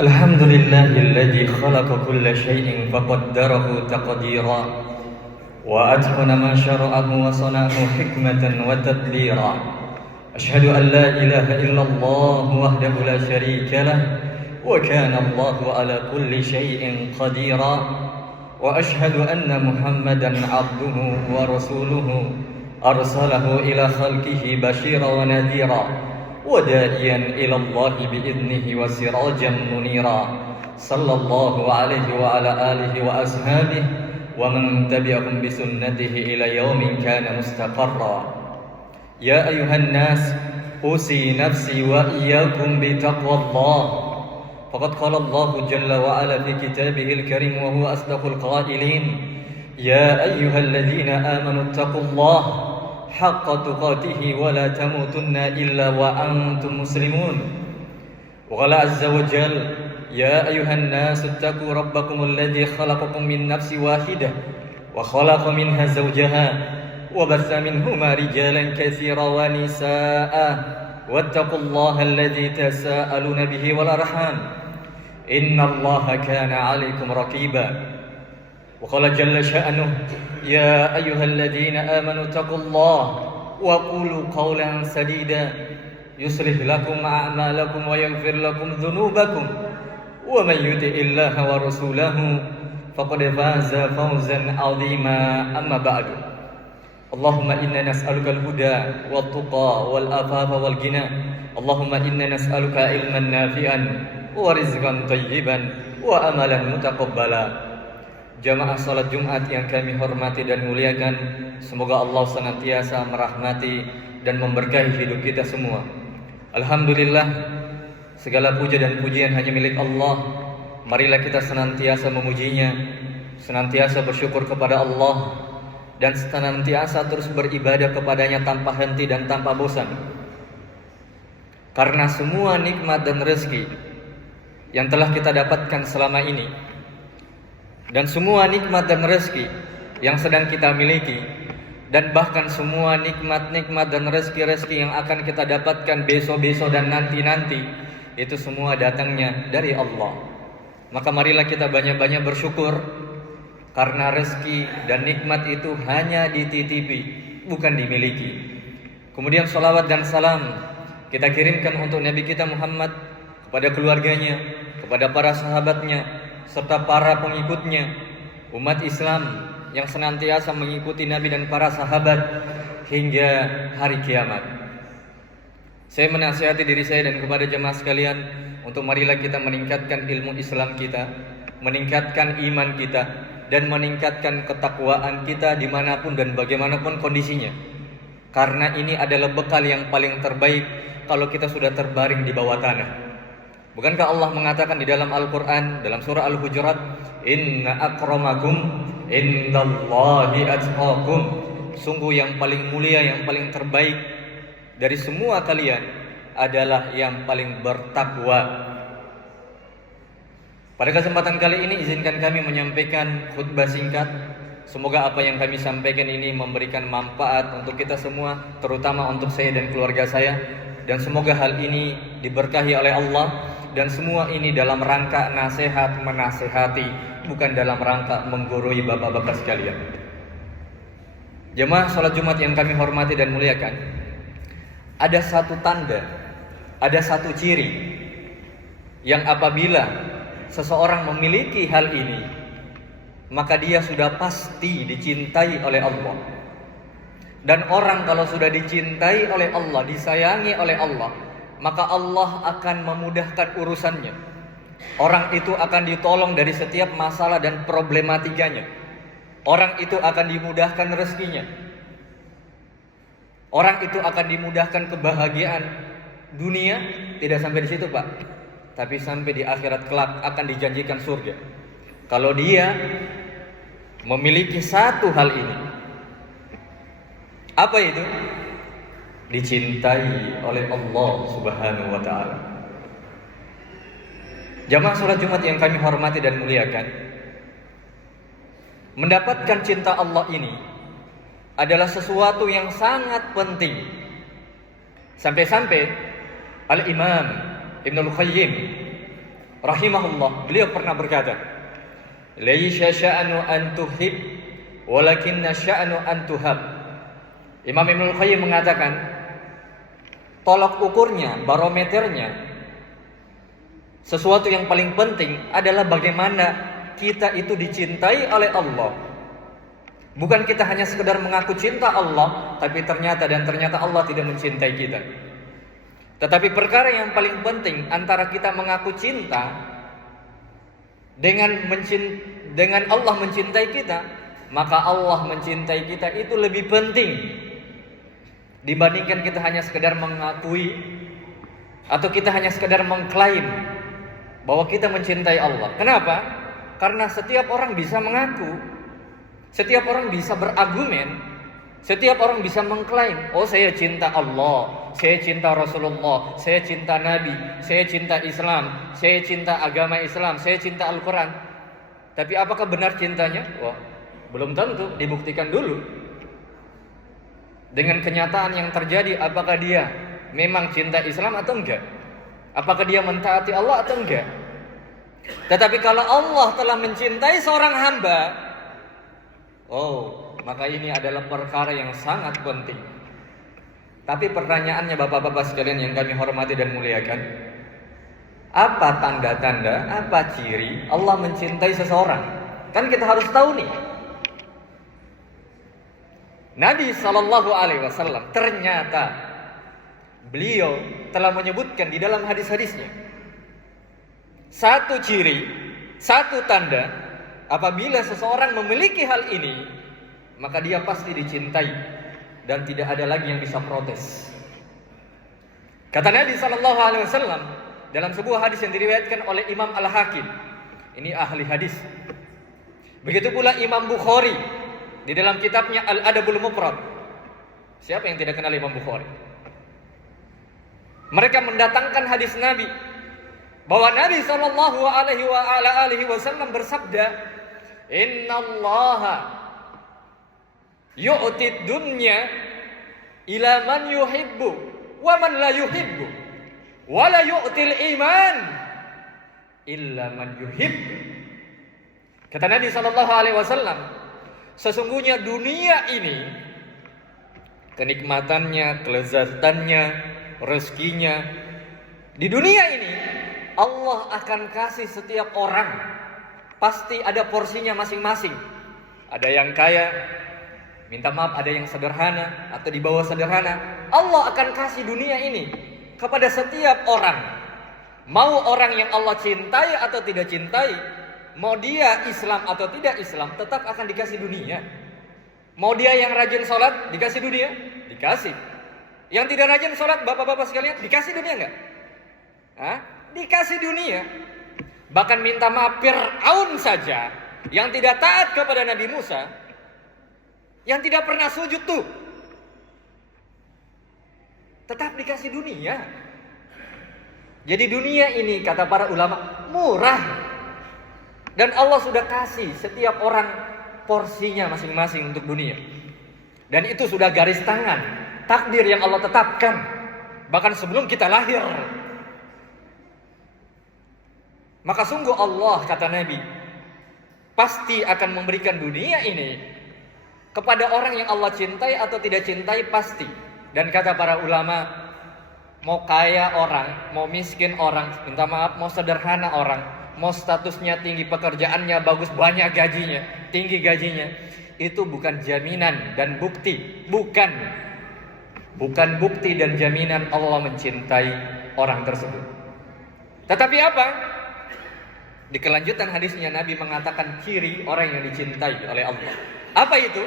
الحمد لله الذي خلق كل شيء فقدره تقديرا وأتقن ما شرعه وصنعه حكمة وتدبيرا. أشهد أن لا إله إلا الله وحده لا شريك له وكان الله على كل شيء قديرا. وأشهد أن محمدا عبده ورسوله أرسله إلى خلقه بشيرا ونذيرا وداعيا إلى الله بإذنه وسراجا منيرا. صلى الله عليه وعلى آله وأصحابه ومن تبعهم بسنته إلى يوم كان مستقرا. يا أيها الناس أوصي نفسي وإياكم بتقوى الله، فقد قال الله جل وعلا في كتابه الكريم وهو أصدق القائلين: يا أيها الذين آمنوا اتقوا الله حق تقاته ولا تموتن إلا وأنتم مسلمون. وقال عز وجل: يا أيها الناس اتقوا ربكم الذي خلقكم من نفس واحدة وخلق منها زوجها وبث منهما رجالا كثيرا ونساء واتقوا الله الذي تساءلون به والأرحام إن الله كان عليكم رقيبا. وقال جل شأنه: يا أيها الذين آمنوا اتقوا الله وقولوا قولا سديدا يصلح لكم أعمالكم ويغفر لكم ذنوبكم ومن يطع الله ورسوله فقد فاز فوزا عظيما. أما بعد، اللهم إنا نسألك الهدى والتقى والعفاف والغنى. اللهم إنا نسألك علما نافعا ورزقا طيبا وأملا متقبلا. Jamaah salat Jumat yang kami hormati dan muliakan, semoga Allah senantiasa merahmati dan memberkahi hidup kita semua. Alhamdulillah, segala puja dan pujian hanya milik Allah. Marilah kita senantiasa memujinya, senantiasa bersyukur kepada Allah, dan senantiasa terus beribadah kepadanya tanpa henti dan tanpa bosan. Karena semua nikmat dan rezeki yang telah kita dapatkan selama ini, dan semua nikmat dan rezeki yang sedang kita miliki, dan bahkan semua nikmat-nikmat dan rezeki-rezeki yang akan kita dapatkan besok-besok dan nanti-nanti, itu semua datangnya dari Allah. Maka marilah kita banyak-banyak bersyukur, karena rezeki dan nikmat itu hanya dititipi, bukan dimiliki. Kemudian salawat dan salam kita kirimkan untuk Nabi kita Muhammad, kepada keluarganya, kepada para sahabatnya, serta para pengikutnya, umat Islam yang senantiasa mengikuti Nabi dan para sahabat hingga hari kiamat. Saya menasihati diri saya dan kepada jemaah sekalian untuk marilah kita meningkatkan ilmu Islam kita, meningkatkan iman kita, dan meningkatkan ketakwaan kita dimanapun dan bagaimanapun kondisinya. Karena ini adalah bekal yang paling terbaik kalau kita sudah terbaring di bawah tanah. Bukankah Allah mengatakan di dalam Al-Quran, dalam surah Al-Hujurat, Inna akramakum indallahi atqakum, sungguh yang paling mulia, yang paling terbaik dari semua kalian adalah yang paling bertakwa. Pada kesempatan kali ini izinkan kami menyampaikan khutbah singkat. Semoga apa yang kami sampaikan ini memberikan manfaat untuk kita semua, terutama untuk saya dan keluarga saya. Dan semoga hal ini diberkahi oleh Allah. Dan semua ini dalam rangka nasihat menasehati, bukan dalam rangka menggurui bapak-bapak sekalian. Jemaah salat Jumat yang kami hormati dan muliakan, ada satu tanda, ada satu ciri yang apabila seseorang memiliki hal ini, maka dia sudah pasti dicintai oleh Allah. Dan orang kalau sudah dicintai oleh Allah, disayangi oleh Allah, maka Allah akan memudahkan urusannya. Orang itu akan ditolong dari setiap masalah dan problematikanya. Orang itu akan dimudahkan rezekinya. Orang itu akan dimudahkan kebahagiaan dunia. Tidak sampai di situ, Pak, tapi sampai di akhirat kelak akan dijanjikan surga. Kalau dia memiliki satu hal ini. Apa itu? Dicintai oleh Allah Subhanahu wa ta'ala. Jamaah salat Jumat yang kami hormati dan muliakan, mendapatkan cinta Allah ini adalah sesuatu yang sangat penting. Sampai-sampai Al-Imam Ibnul Qayyim rahimahullah, beliau pernah berkata, "Laisa sya'nu an tuhib, walakinna sya'nu an tuhab." Imam Ibnul Qayyim mengatakan, tolak ukurnya, barometernya, sesuatu yang paling penting adalah bagaimana kita itu dicintai oleh Allah. Bukan kita hanya sekedar mengaku cinta Allah, tapi ternyata Allah tidak mencintai kita. Tetapi perkara yang paling penting antara kita mengaku cinta dengan Allah mencintai kita, maka Allah mencintai kita itu lebih penting dibandingkan kita hanya sekedar mengakui atau kita hanya sekedar mengklaim bahwa kita mencintai Allah. Kenapa? Karena setiap orang bisa mengaku, setiap orang bisa berargumen, setiap orang bisa mengklaim, oh saya cinta Allah, saya cinta Rasulullah, saya cinta Nabi, saya cinta Islam, saya cinta agama Islam, saya cinta Al-Quran. Tapi apakah benar cintanya? Wah, belum tentu, dibuktikan dulu dengan kenyataan yang terjadi. Apakah dia memang cinta Islam atau enggak? Apakah dia mentaati Allah atau enggak? Tetapi kalau Allah telah mencintai seorang hamba, oh, maka ini adalah perkara yang sangat penting. Tapi pertanyaannya bapak-bapak sekalian yang kami hormati dan muliakan, apa tanda-tanda, apa ciri Allah mencintai seseorang? Kan kita harus tahu nih. Nabi SAW ternyata beliau telah menyebutkan di dalam hadis-hadisnya satu ciri, satu tanda, apabila seseorang memiliki hal ini, maka dia pasti dicintai dan tidak ada lagi yang bisa protes. Kata Nabi SAW dalam sebuah hadis yang diriwayatkan oleh Imam Al-Hakim, ini ahli hadis. Begitu pula Imam Bukhari di dalam kitabnya Al-Adabul Mufrad. Siapa yang tidak kenal Imam Bukhari? Mereka mendatangkan hadis Nabi bahwa Nabi SAW bersabda, "Innallaha yu'tid dunya ila man yuhibbu wa man la yuhibbu wa la yu'til iman illa man yuhibbu." Kata Nabi SAW, sesungguhnya dunia ini, kenikmatannya, kelezatannya, rezekinya, di dunia ini Allah akan kasih setiap orang, pasti ada porsinya masing-masing. Ada yang kaya, minta maaf, ada yang sederhana atau di bawah sederhana. Allah akan kasih dunia ini kepada setiap orang. Mau orang yang Allah cintai atau tidak cintai, mau dia Islam atau tidak Islam, tetap akan dikasih dunia. Mau dia yang rajin sholat, dikasih dunia? Dikasih. Yang tidak rajin sholat, bapak-bapak sekalian, dikasih dunia enggak? Hah? Dikasih dunia. Bahkan minta maaf, Fir'aun saja yang tidak taat kepada Nabi Musa, yang tidak pernah sujud tuh, tetap dikasih dunia. Jadi dunia ini, kata para ulama, murah. Dan Allah sudah kasih setiap orang porsinya masing-masing untuk dunia. Dan itu sudah garis tangan, takdir yang Allah tetapkan, bahkan sebelum kita lahir. Maka sungguh Allah, kata Nabi, pasti akan memberikan dunia ini kepada orang yang Allah cintai atau tidak cintai, pasti. Dan kata para ulama, mau kaya orang, mau miskin orang, minta maaf, mau sederhana orang, mau statusnya tinggi, pekerjaannya bagus, banyak gajinya, tinggi gajinya, itu bukan jaminan dan bukti, bukan bukti dan jaminan Allah mencintai orang tersebut. Tetapi apa? Di kelanjutan hadisnya Nabi mengatakan ciri orang yang dicintai oleh Allah. Apa itu?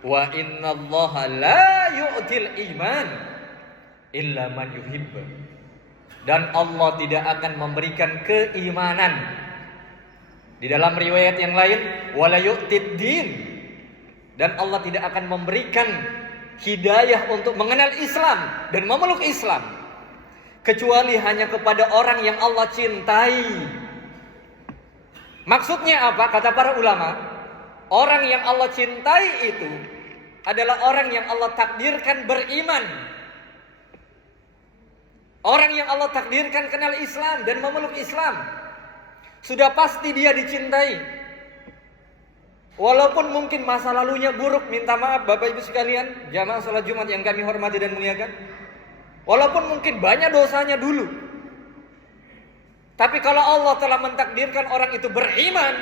Wa innallaha la yu'til iman illa man yuhibbu. Dan Allah tidak akan memberikan keimanan. Di dalam riwayat yang lain, wala yu'tid din. Dan Allah tidak akan memberikan hidayah untuk mengenal Islam dan memeluk Islam kecuali hanya kepada orang yang Allah cintai. Maksudnya apa? Kata para ulama, orang yang Allah cintai itu adalah orang yang Allah takdirkan beriman. Orang yang Allah takdirkan kenal Islam dan memeluk Islam, sudah pasti dia dicintai. Walaupun mungkin masa lalunya buruk, minta maaf Bapak Ibu sekalian, jamaah sholat Jumat yang kami hormati dan muliakan. Walaupun mungkin banyak dosanya dulu, tapi kalau Allah telah mentakdirkan orang itu beriman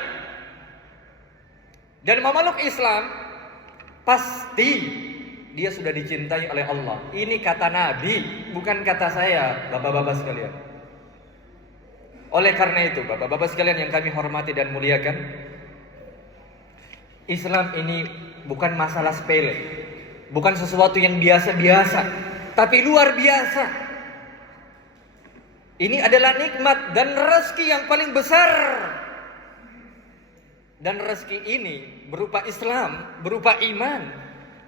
dan memeluk Islam, pasti dia sudah dicintai oleh Allah. Ini kata Nabi, bukan kata saya, Bapak-bapak sekalian. Oleh karena itu, Bapak-bapak sekalian yang kami hormati dan muliakan, Islam ini bukan masalah sepele, bukan sesuatu yang biasa-biasa, tapi luar biasa. Ini adalah nikmat dan rezeki yang paling besar. Dan rezeki ini berupa Islam, berupa iman,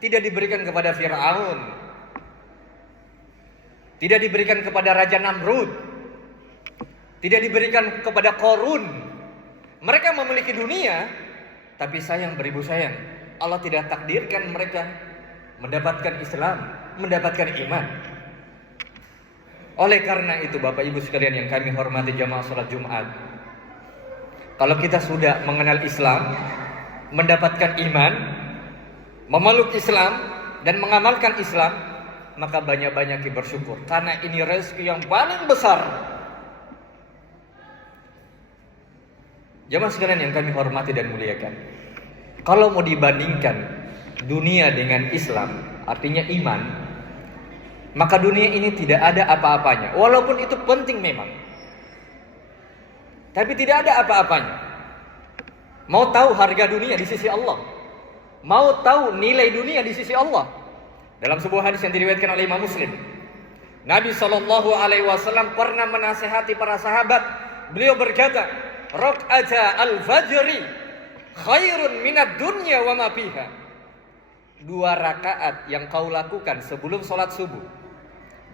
tidak diberikan kepada Fir'aun, tidak diberikan kepada Raja Namrud, tidak diberikan kepada Qarun. Mereka memiliki dunia, tapi sayang beribu sayang, Allah tidak takdirkan mereka mendapatkan Islam, mendapatkan iman. Oleh karena itu Bapak Ibu sekalian yang kami hormati jamaah sholat Jumat, kalau kita sudah mengenal Islam, mendapatkan iman, memeluk Islam dan mengamalkan Islam, maka banyak-banyak bersyukur, karena ini rezeki yang paling besar. Jamaah sekalian yang kami hormati dan muliakan, kalau mau dibandingkan dunia dengan Islam, artinya iman, maka dunia ini tidak ada apa-apanya. Walaupun itu penting memang, tapi tidak ada apa-apanya. Mau tahu harga dunia di sisi Allah, mau tahu nilai dunia di sisi Allah, dalam sebuah hadis yang diriwayatkan oleh Imam Muslim, Nabi SAW pernah menasihati para sahabat. Beliau berkata, "Raq'ata al-fajri khairun minad dunya wa ma fiha." 2 rakaat yang kau lakukan sebelum sholat subuh,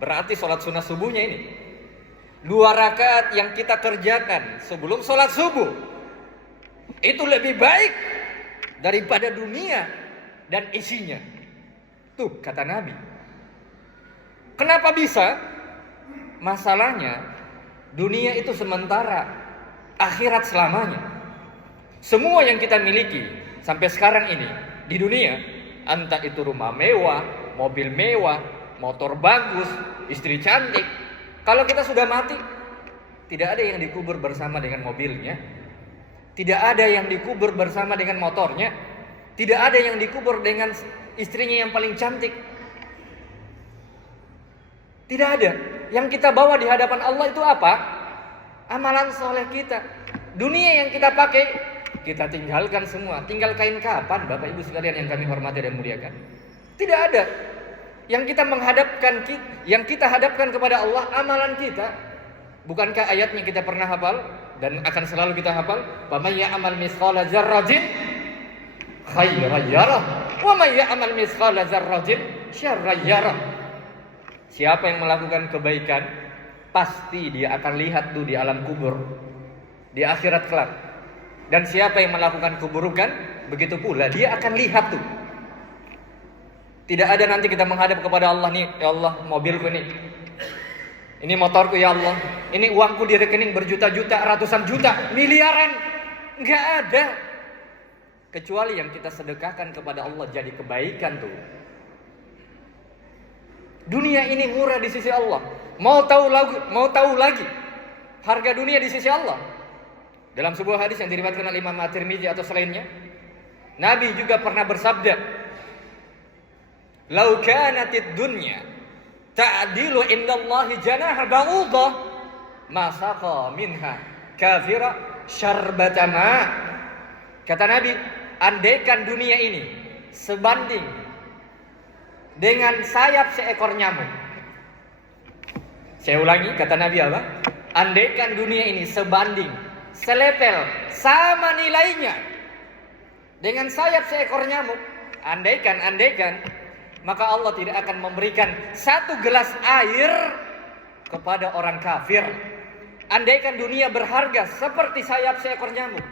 berarti sholat sunnah subuhnya ini, 2 rakaat yang kita kerjakan sebelum sholat subuh, itu lebih baik daripada dunia dan isinya. Tuh kata Nabi. Kenapa bisa? Masalahnya dunia itu sementara, akhirat selamanya. Semua yang kita miliki sampai sekarang ini di dunia, entah itu rumah mewah, mobil mewah, motor bagus, istri cantik, kalau kita sudah mati, tidak ada yang dikubur bersama dengan mobilnya, tidak ada yang dikubur bersama dengan motornya, tidak ada yang dikubur dengan istrinya yang paling cantik. Tidak ada. Yang kita bawa di hadapan Allah itu apa? Amalan soleh kita. Dunia yang kita pakai, kita tinggalkan semua. Tinggal kain kapan, Bapak Ibu sekalian yang kami hormati dan muliakan? Tidak ada. Yang kita hadapkan kepada Allah, amalan kita. Bukankah ayatnya kita pernah hafal dan akan selalu kita hafal? "Wa may ya'mal mithqala dzarratin khairan yarah, wa may ya'mal mithqala dzarratin syarran yarah." Siapa yang melakukan kebaikan, pasti dia akan lihat tuh di alam kubur, di akhirat kelak. Dan siapa yang melakukan keburukan, begitu pula dia akan lihat tuh. Tidak ada nanti kita menghadap kepada Allah nih, ya Allah, mobilku ini motorku ya Allah, ini uangku di rekening berjuta-juta, ratusan juta, miliaran. Enggak ada. Kecuali yang kita sedekahkan kepada Allah jadi kebaikan tuh. Dunia ini murah di sisi Allah. Mau tahu lagi harga dunia di sisi Allah? Dalam sebuah hadis yang diriwayatkan oleh Imam At-Tirmidzi atau selainnya, Nabi juga pernah bersabda, "Lau kanatid dunya ta'dilu indallahi janaha ba'udah, ma saqa minha kafira syarbata ma." Kata Nabi, andaikan dunia ini sebanding dengan sayap seekor nyamuk. Saya ulangi, kata Nabi apa? Andaikan dunia ini sebanding, selepel, sama nilainya dengan sayap seekor nyamuk, andaikan, maka Allah tidak akan memberikan 1 gelas air kepada orang kafir. Andaikan dunia berharga seperti sayap seekor nyamuk,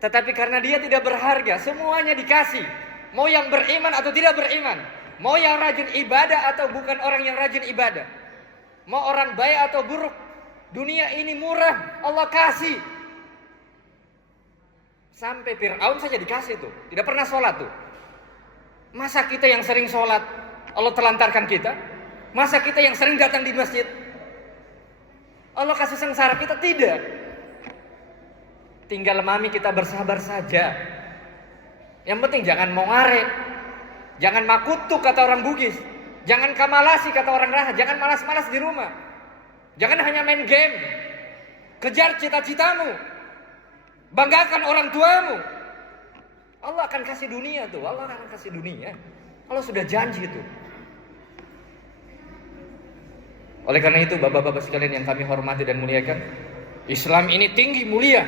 tetapi karena dia tidak berharga, semuanya dikasih. Mau yang beriman atau tidak beriman, mau yang rajin ibadah atau bukan orang yang rajin ibadah, Mau orang baik atau buruk, dunia ini murah, Allah kasih. Sampai Fir'aun saja dikasih tuh, tidak pernah sholat tuh. Masa kita yang sering sholat Allah telantarkan kita? Masa kita yang sering datang di masjid Allah kasih sengsara kita? Tidak. Tinggal mami kita bersabar saja. Yang penting jangan mongare, jangan makutuk kata orang Bugis, jangan kamalasi kata orang Raha, jangan malas-malas di rumah, jangan hanya main game. Kejar cita-citamu, banggakan orang tuamu. Allah akan kasih dunia tuh, Allah akan kasih dunia. Allah sudah janji itu. Oleh karena itu bapak-bapak sekalian yang kami hormati dan muliakan, Islam ini tinggi mulia.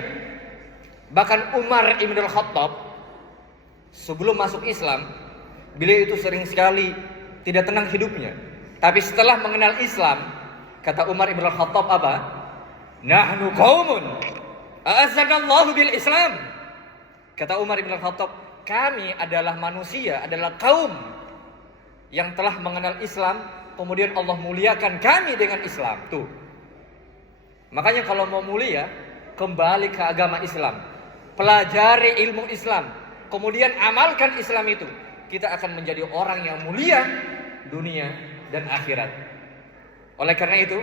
Bahkan Umar Ibn Al-Khattab sebelum masuk Islam, beliau itu sering sekali tidak tenang hidupnya. Tapi setelah mengenal Islam, kata Umar Ibn Al-Khattab apa? Nahnu qaumun a'azzanallahu bil Islam. Kata Umar Ibn Al-Khattab, kami adalah manusia, adalah kaum yang telah mengenal Islam, kemudian Allah muliakan kami dengan Islam. Tuh. Makanya kalau mau mulia, kembali ke agama Islam, pelajari ilmu Islam, kemudian amalkan Islam itu. Kita akan menjadi orang yang mulia dunia dan akhirat. Oleh karena itu,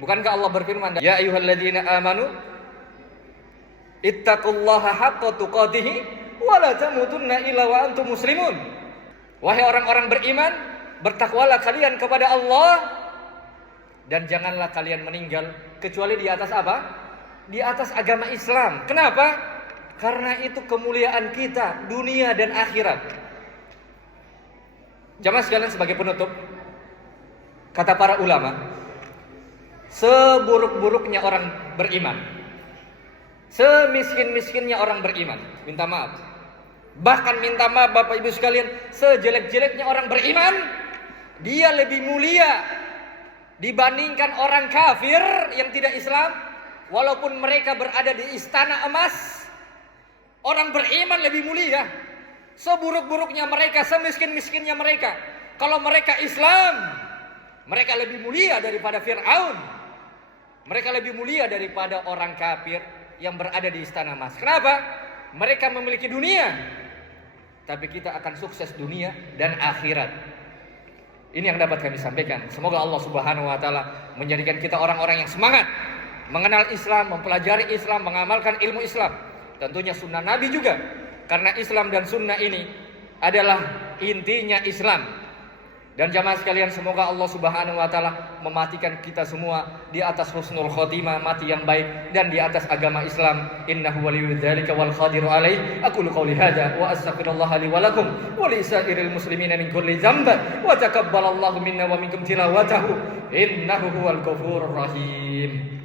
bukankah Allah berfirman, ya ayyuhalladzina amanu ittaqullaha haqqa tuqatih wa la tamutunna illa wa antum muslimun. Wahai orang-orang beriman, bertakwalah kalian kepada Allah dan janganlah kalian meninggal kecuali di atas apa? Di atas agama Islam. Kenapa? Karena itu kemuliaan kita dunia dan akhirat. Jamaah sekalian, sebagai penutup, kata para ulama, seburuk-buruknya orang beriman, semiskin-miskinnya orang beriman, minta maaf, bahkan minta maaf Bapak Ibu sekalian, sejelek-jeleknya orang beriman, dia lebih mulia dibandingkan orang kafir yang tidak Islam. Walaupun mereka berada di istana emas, orang beriman lebih mulia. Seburuk-buruknya mereka, semiskin-miskinnya mereka, kalau mereka Islam, mereka lebih mulia daripada Fir'aun. Mereka lebih mulia daripada orang kafir yang berada di istana emas. Kenapa? Mereka memiliki dunia, tapi kita akan sukses dunia dan akhirat. Ini yang dapat kami sampaikan. Semoga Allah Subhanahu wa taala menjadikan kita orang-orang yang semangat mengenal Islam, mempelajari Islam, mengamalkan ilmu Islam. Tentunya sunnah Nabi juga. Karena Islam dan sunnah ini adalah intinya Islam. Dan jamaah sekalian, semoga Allah Subhanahu wa taala mematikan kita semua di atas husnul khotimah, mati yang baik, dan di atas agama Islam. Innahu waliyyu dzalika wal qadiru alaih. Aqulu qouli hadza wa astaghfirullaha li wa lakum wa li sa'iril muslimina min kulli dzambin wa taqabbalallahu minna wa minkum tilawatahu innahu huwal ghafurur rahim.